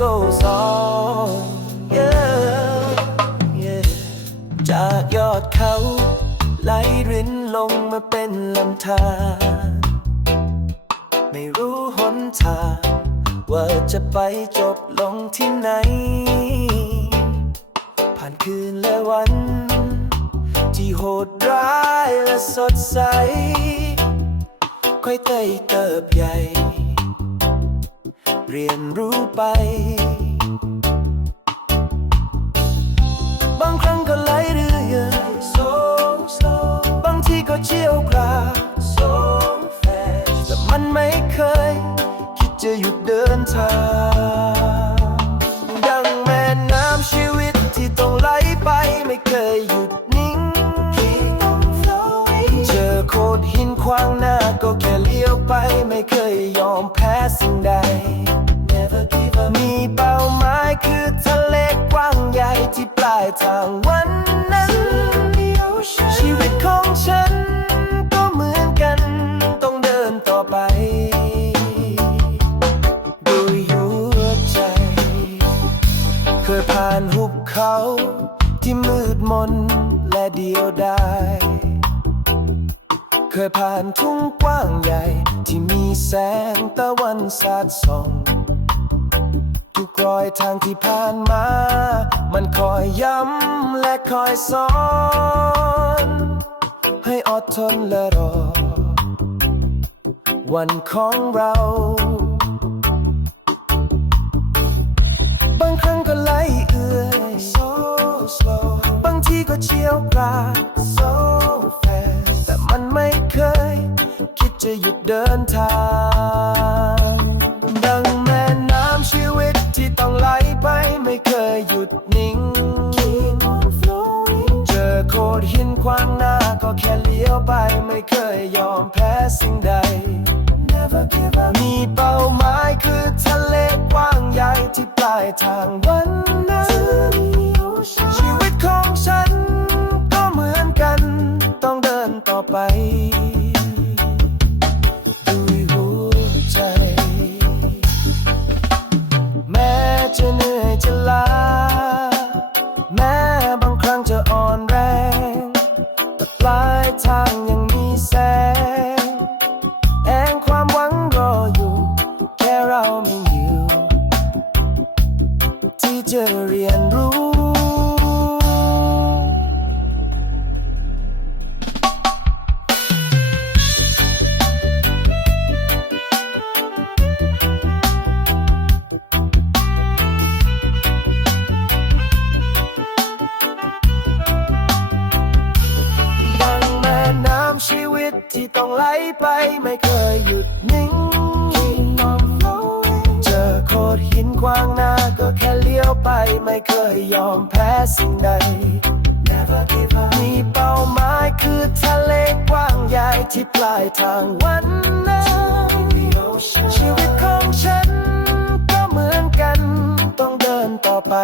goes on yeah yeah จากยอดเขาไหลรินลงมาเป็นลำธารไม่รู้หนทางว่าจะไปจบลงที่ไหน ผ่านคืนและวัน ที่โหดร้ายและสดใส ค่อยเตยเติบใหญ่ เรียนรู้ไป บางครั้งก็ไหลเรื่อยๆ so slow บางทีก็เชี่ยวกราก so fast แต่มันไม่เคย คิดจะหยุดเดินทาง ดังแม่น้ำชีวิตที่ต้องไหลไปไม่เคยหยุดนิ่ง Keep on flowing เจอโขดหินขวางหน้า ก็แค่เลี้ยวไปไม่เคยยอมแพ้สิ่งใด Never give up มีเป้าหมายคือทะเลกว้างใหญ่ที่ปลายทางวันนั้น ชีวิตของฉันก็เหมือนกัน ต้องเดินต่อไปด้วยหัวใจ เคยผ่านหุบเขาที่มืดมนและเดียวดาย เคยผ่านทุ่งกว้างใหญ่ ที่มีแสงตะวันสาดส่องทุกรอยทางที่ผ่านมา มันคอยย้ำและคอยสอน ให้อดทนและรอ วันของเรา จะหยุดเดินทาง ดังแม่น้ำชีวิตที่ต้องไหลไปไม่เคยหยุดนิ่ง Keep on flowing เจอโขดหินขวางหน้าก็แค่เลี้ยวไปไม่เคยยอมแพ้สิ่งใด Never give up มีเป้าหมายคือทะเลกว้างใหญ่ที่ปลายทางวันนั้น ชีวิตของฉันก็เหมือนกัน ต้องเดินต่อไป จะเหนื่อยจะล้าแม้บางครั้งจะอ่อนแรง แต่ปลายทางยังมีแสงแองความหวังรออยู่ แค่เราไม่อยู่ ที่จะเรียนรู้ ไปไม่เคยหยุดนิ่งเจอโขดหินขวางหน้าก็แค่เลี้ยวไปไม่เคยยอมแพ้สิ่งใด Never give up มีเป้าหมายคือทะเลกว้างใหญ่ที่ปลายทางวันนั้นชีวิตของฉันก็เหมือนกันต้องเดินต่อไป